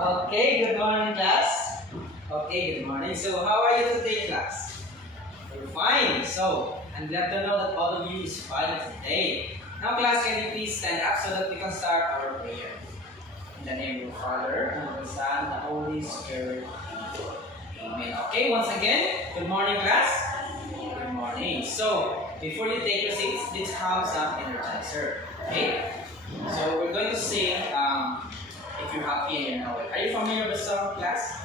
Okay, good morning, class. Okay, good morning. So, how are you today, class? You're fine. So, I'm glad to know that all of you is fine today. Now, class, can you please stand up so that we can start our prayer? In the name of the Father, and of the Son, and the Holy Spirit. Amen. Okay, once again, good morning, class. Good morning. So, before you take your seats, let's have some energizer. Okay? So, we're going to sing If You're Happy and You Know It. Are you familiar with the song, class?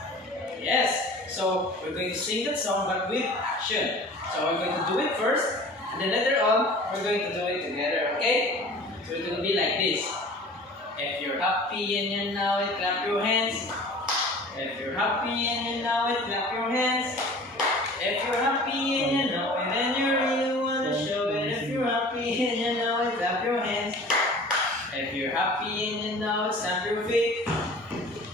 Yes. So, we're going to sing that song but with action. So, we're going to do it first, and then later on, we're going to do it together, okay? So, it's going to be like this. If you're happy and you know it, clap your hands. If you're happy and you know it, clap your hands. If you're happy and you know it, and you really want to show it. If you're happy and you know it, clap your hands. If you're happy and you know it, stamp your feet.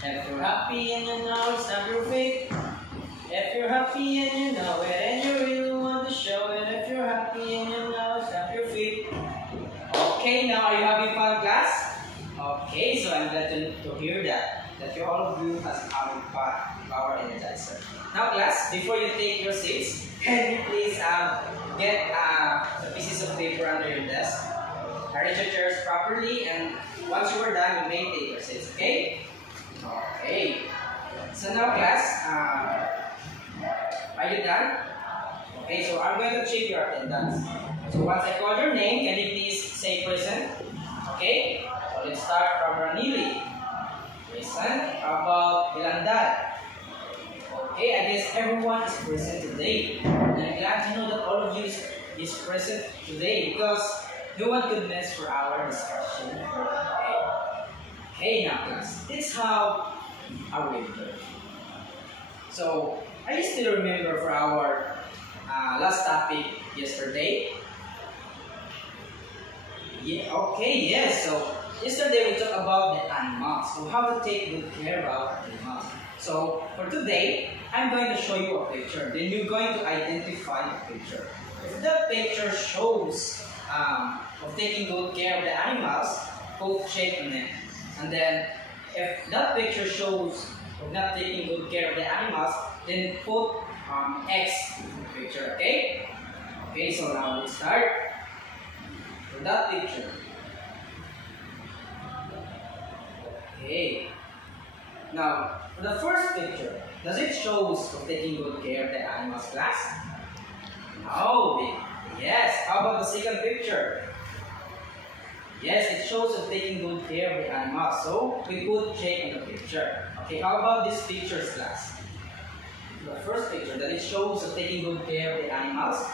If you're happy and you know it, stamp your feet. If you're happy and you know it, and you really want to show it. If you're happy and you know it, stamp your feet. Okay, now are you having fun, class? Okay, so I'm glad to hear that you all of you has having fun with our energizer. Now, class, before you take your seats, can you please get the pieces of paper under your desk? Arrange your chairs properly, and once you are done, you may take your seats, okay? Okay. So now, class, are you done? Okay, so I'm going to check your attendance. So once I call your name, can you please say present? Okay? So let's start from Ranili. Present. How about Ilandad? Okay, I guess everyone is present today. And I'm glad to know that all of you is present today because you want goodness for our discussion. Okay, now class, this is how I will do. So, are you still remember for our last topic yesterday? Yeah, okay, yes. So, yesterday we talked about the animals, so how to take good care about animals. So, for today, I'm going to show you a picture. Then you're going to identify the picture. If the picture shows of taking good care of the animals, put check on it. And then, if that picture shows of not taking good care of the animals, then put X in the picture, okay? Okay, so now let's start with that picture. Okay. Now, for the first picture, does it show of taking good care of the animals, class? No. Yes. How about the second picture? Yes, it shows of taking good care of the animals. So, we put check on the picture. Okay, how about this pictures, class? The first picture, that it shows of taking good care of the animals?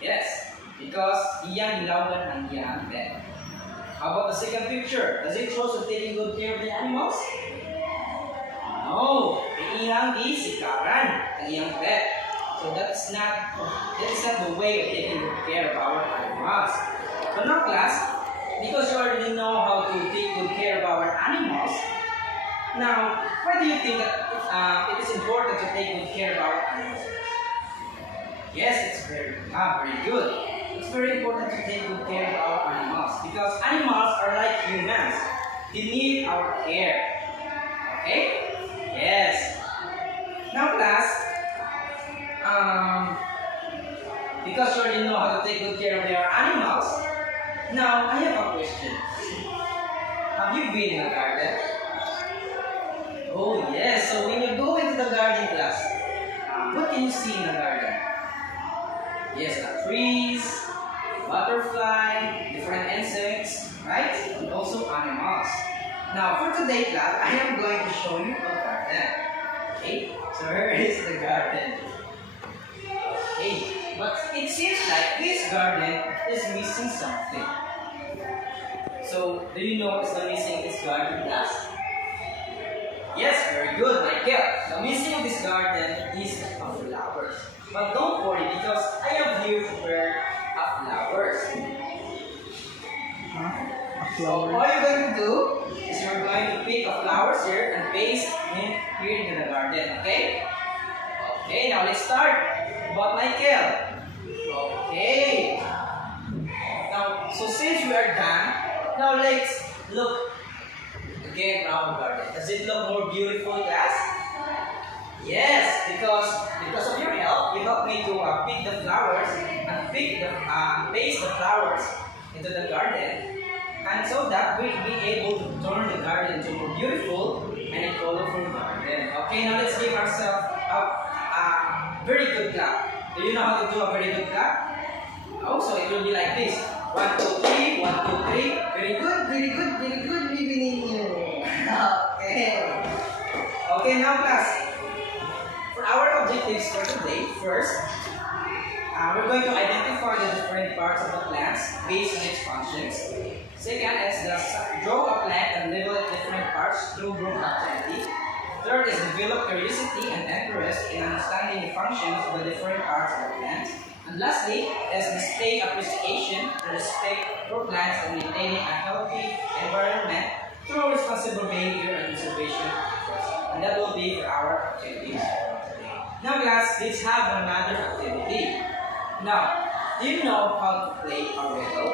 Yes, because iyan ilawan ang iyang pet. How about the second picture? Does it show of taking good care of the animals? No, iyang gisikaran ang iyang pet. So that's not the way of taking good care of our animals. But now, class, because you already know how to take good care of our animals, now, why do you think that it is important to take good care of our animals? Yes, it's very good. It's very important to take good care of our animals because animals are like humans. They need our care. Okay? Yes. Now, class, because you already know how to take good care of your animals, now I have a question. Have you been in a garden? Oh yes, so when you go into the garden, class, what can you see in the garden? Yes, trees, butterfly, different insects, right? And also animals. Now for today, class, I am going to show you a garden. Okay, so here is the garden. Okay, but it seems like this garden is missing something. So, do you know what's the missing in this garden, class? Yes, very good, Michael. The missing of this garden is flowers. But don't worry because I have here prepared flowers. So all you're going to do is you're going to pick a flowers here and paste it here in the garden, okay? Okay, now let's start. About Michael. Okay. Now, so since we are done, now let's look get round garden. Does it look more beautiful, class? Yes, because of your help, you helped me to pick the flowers and place the flowers into the garden, and so that we'll be able to turn the garden into more beautiful and a colorful garden. Okay, now let's give ourselves a very good clap. Do you know how to do a very good clap? Also, it will be like this. 1, 2, 3, 1, 2, 3. Very good, very good, very good, living in you. Okay. Okay, now class. For our objectives for today, first, we're going to identify the different parts of the plants based on its functions. Second is draw a plant and label its different parts through group activity. Third is develop curiosity and interest in understanding the functions of the different parts of the plant. And lastly is display appreciation and respect for plants and maintaining a healthy environment through responsible behavior and conservation. And that will be for our activities. Now class, let's have another activity. Now, do you know how to play a riddle?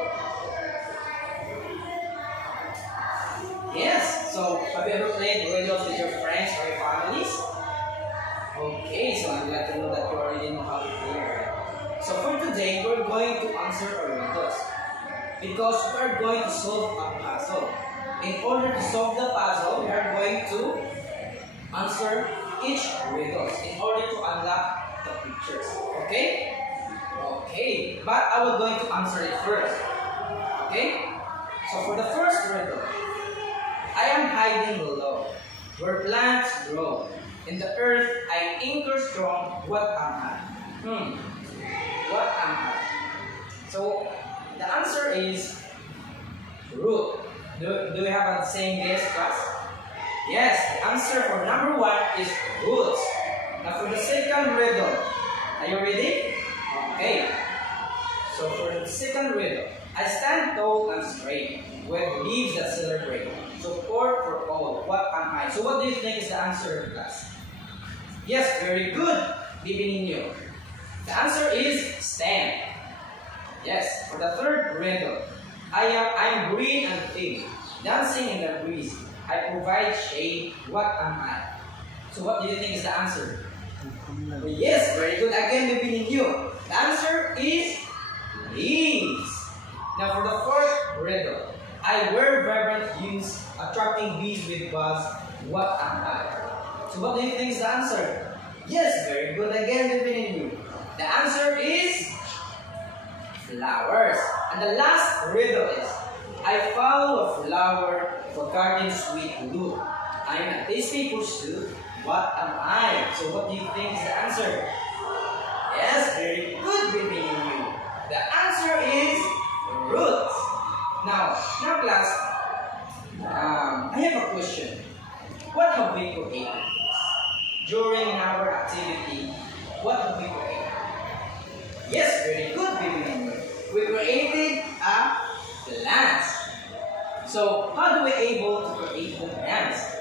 Yes, so have you ever played riddles with your friends or your families? Okay, so I'm glad to know that you already know how to play a riddle. So for today, we're going to answer our riddles because we're going to solve a puzzle. In order to solve the puzzle, we are going to answer each riddle in order to unlock the pictures. Okay? Okay, but I was going to answer it first. Okay? So for the first riddle, I am hiding below, where plants grow. In the earth, I anchor strong. What am I? What am I? So the answer is root. Do we have the same guess, class? Yes, the answer for number 1 is roots. Now for the second riddle, are you ready? Okay. So for the second riddle, I stand tall and straight, with leaves that celebrate. Support for all. What am I? So what do you think is the answer, class? Yes, very good. Living in you. The answer is stem. Yes. For the third riddle, I'm green and thin, dancing in the breeze. I provide shade. What am I? So what do you think is the answer? Yes, very good. Again, living in you. The answer is leaves. Now for the fourth riddle, I wear vibrant hues, attracting bees with buzz. What am I? So what do you think is the answer? Yes, very good. Again, living in you. The answer is flowers. And the last riddle is, I follow a flower for garden sweet bloom. I am a tasty pursuit. What am I? So what do you think is the answer? Yes, very good, living in you. The answer is roots. Now class, I have a question. What have we created? During our activity, what have we created? Yes, very good, living. We created a plant. So how do we able to create the plants?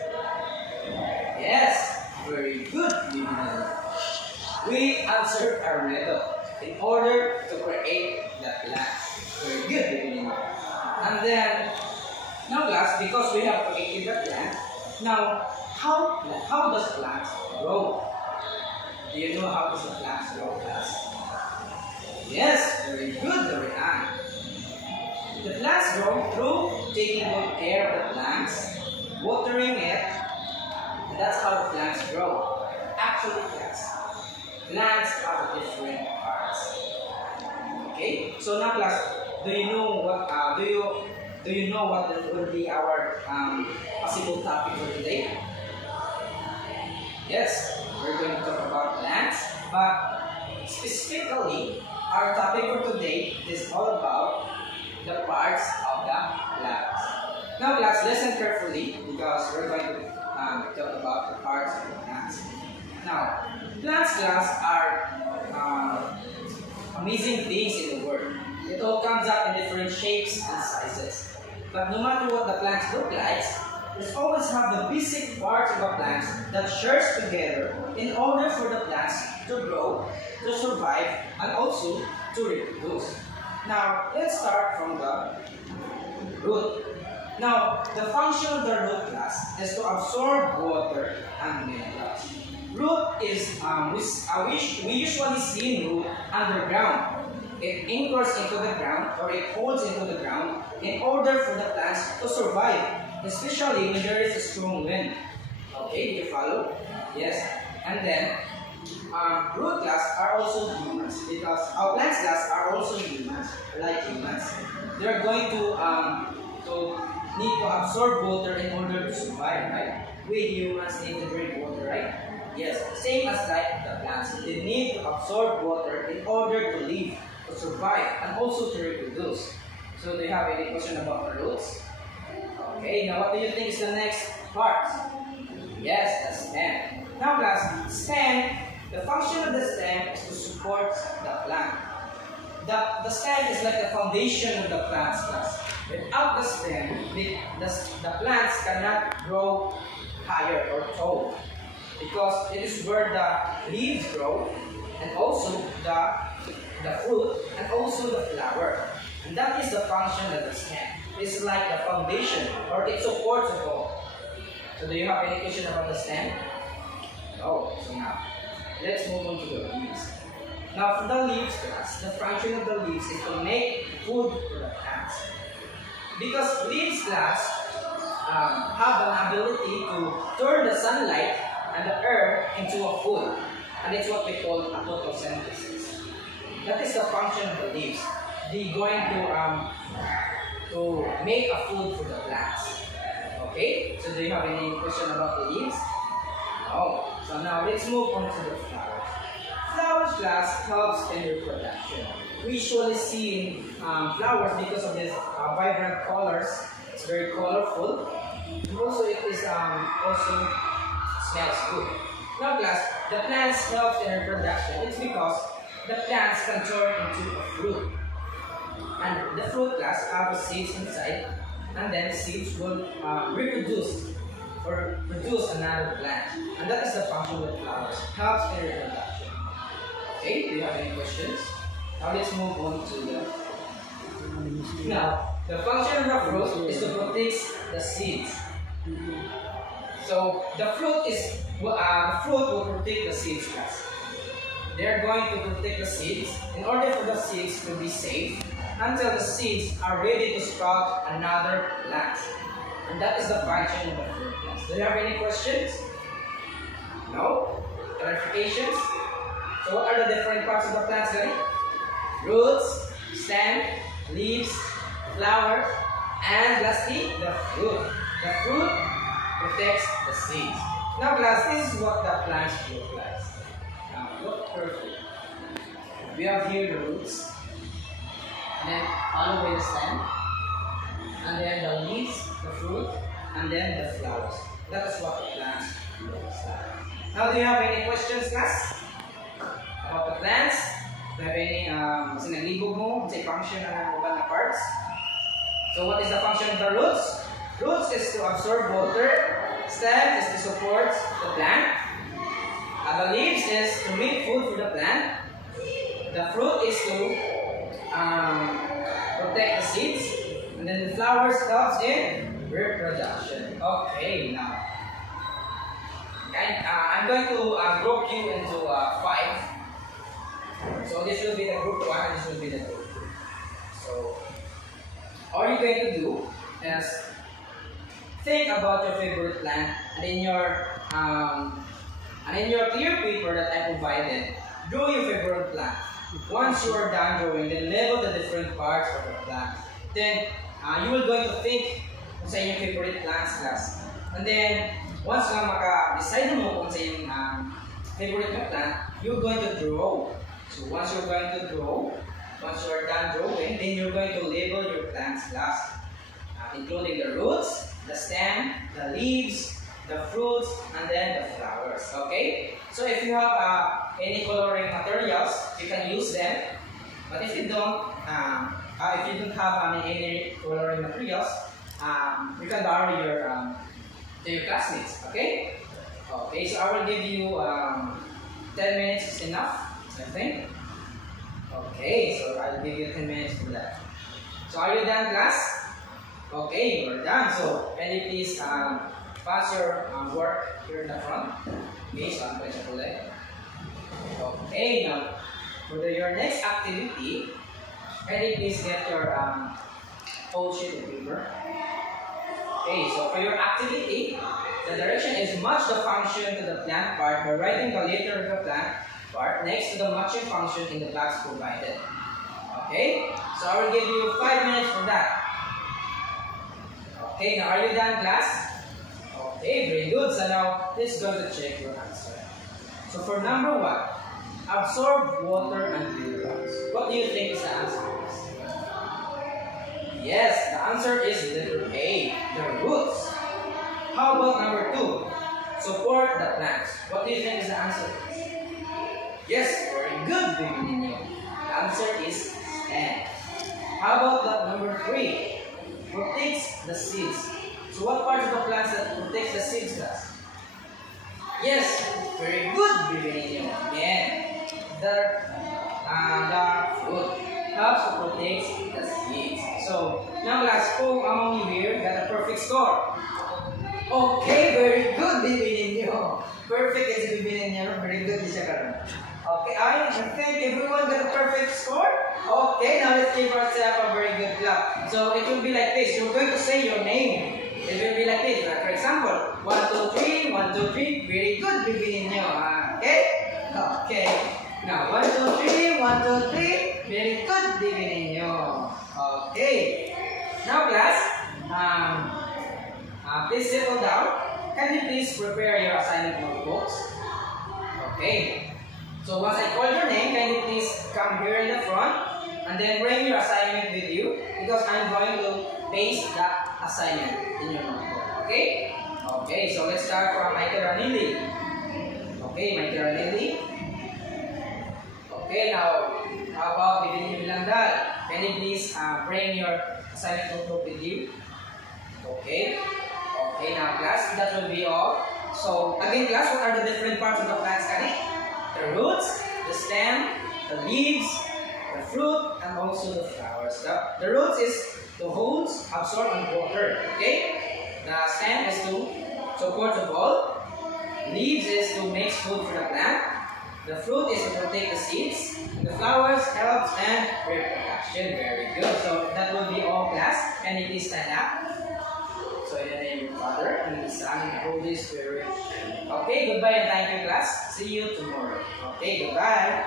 Yes, very good, living. We answered our riddle in order to create the plant. Very good, living. And then, now class, because we have created the plant, now how does plants grow? Do you know how does the plants grow, class? Yes, very good, very high. The plants grow through taking good care of the plants, watering it, and that's how the plants grow. Actually, yes, plants have different parts. Okay, so now class, do you know what will be our possible topic for today? Yes, we're going to talk about plants, but specifically, our topic for today is all about the parts of the plants. Now class, listen carefully because we're going to talk about the parts of the plants. Now, plants class are amazing things in the world. It all comes up in different shapes and sizes. But no matter what the plants look like, there's always have the basic parts of the plants that shares together in order for the plants to grow, to survive, and also to reproduce. Now, let's start from the root. Now, the function of the root class is to absorb water and minerals. Root is, we usually see in root underground. It anchors into the ground or it holds into the ground in order for the plants to survive, especially when there is a strong wind. Okay, do you follow? Yes. And then, root class are also humans because our plant class are also humans, like humans. They are going to need to absorb water in order to survive, right? We humans need to drink water, right? Yes, same as like the plants. They need to absorb water in order to live, to survive, and also to reproduce. So do you have any question about the roots? Okay, now what do you think is the next part? Yes, the stem. Now class, stem, the function of the stem is to support the plant. The stem is like the foundation of the plant's class. Without the stem, the plants cannot grow higher or tall because it is where the leaves grow and also the fruit and also the flower. And that is the function of the stem. It's like the foundation or it supports it all. So do you have any question about the stem? No. So now, let's move on to the leaves. Now for the leaves class, the function of the leaves is to make food for the plants. Because leaves class have an ability to turn the sunlight and the earth into a food. And it's what we call a photosynthesis. That is the function of the leaves. They're going to make a food for the plants. Okay? So do you have any question about the leaves? No. So now let's move on to the flowers. Flowers class helps in reproduction. We usually see flowers because of these vibrant colors. It's very colorful. And also it is also smells good. Now class, the plants helps in reproduction. It's because the plants can turn into a fruit. And the fruit class have seeds inside, and then seeds will reproduce or produce another plant. And that is the function of flowers. Helps in reproduction. Okay, do you have any questions? Now let's move on to the... Now, the function of the fruit is to protect the seeds. So, the fruit will protect the seeds class. They are going to protect the seeds in order for the seeds to be safe until the seeds are ready to sprout another plant. And that is the function of the fruit class. Do you have any questions? No? Clarifications? So what are the different parts of the plants, guys? Roots, stem, leaves, flowers, and lastly, the fruit. The fruit protects the seeds. Now class, this is what the plants look like. Now look perfect. We have here the roots, and then all the way the stem, and then the leaves, the fruit, and then the flowers. That is what the plants looks like. Now do you have any questions, class? About the plants? Do you have any sinalibog mo, say function ng mga parts? So what is the function of the roots? Roots is to absorb water. Stem is to support the plant. The leaves is to make food for the plant. The fruit is to protect the seeds. And then the flowers helps in reproduction. Okay, now. I'm going to group you into 5. So this will be the group 1 and this will be the group 2. So all you're going to do is think about your favorite plant, and in your clear paper that I provided, draw your favorite plant. Once you are done drawing, then label the different parts of the plant. Then you will going to think sa inyong favorite plants class. And then once na maka-decide mo kung sa inyong favorite plant, you're going to draw. So once you're going to draw, once you are done drawing, then you're going to label your plants class, including the roots, the stem, the leaves, the fruits, and then the flowers. Okay? So if you have any coloring materials, you can use them. But if you don't have any coloring materials, you can borrow to your classmates. Okay? Okay. So I will give you 10 minutes is enough, I think. Okay. So I'll give you 10 minutes for that. So are you done, class? Okay, we're done. So, can you please pass your work here in the front? Okay, so I'm going to pull it. Okay, now for your next activity, can you please get your whole sheet of paper? Okay, so for your activity, the direction is match the function to the plant part by writing the letter of the plant part next to the matching function in the box provided. Okay, so I will give you 5 minutes for that. Okay, now are you done, class? Okay, very good. So now let's go to check your answer. So for number 1, absorb water and minerals. What do you think is the answer? Yes, the answer is letter A, the roots. How about number 2? Support the plants. What do you think is the answer? Yes, very good, baby Nino. The answer is stem. How about the number 3? Protects the seeds. So what part of the plants that protects the seeds does? Yes, very good, baby Nino. Again, the fruit helps to protect the seeds. So now class, who among you here got a perfect score? Okay, very good, baby Nino. Perfect is baby Nino. Very good is siya. Okay, I think everyone got a perfect score. Okay, now let's give ourselves a very good clap. So it will be like this. You're going to say your name. It will be like this. Like for example, 1, 2, 3, 1, 2, 3. Very good, baby Nino. Okay? Okay. Now 1, 2, 3, 1, 2, 3. Very good, baby Nino. Okay. Now class, please settle down. Can you please prepare your assignment notebooks? Okay. So once I call your name, can you please come here in the front and then bring your assignment with you because I'm going to paste the assignment in your notebook. Okay? Okay, so let's start from Michael Ranili. Okay, Michael Ranili. Okay, now how about Bibini Bilandal? Can you please bring your assignment notebook with you? Okay. Okay, now class, that will be all. So again class, what are the different parts of the plants, Kani? The roots, the stem, the leaves, the fruit, and also the flowers. The roots is to hold, absorb, and water. Okay? The stem is to support the bulb. Leaves is to make food for the plant. The fruit is to protect the seeds. The flowers helps and reproduction. Very good. So that will be all class. Can you please stand up? So in the name of the Father, and the Son, and the Holy Spirit. Okay, goodbye and thank you class. See you tomorrow. Okay, goodbye.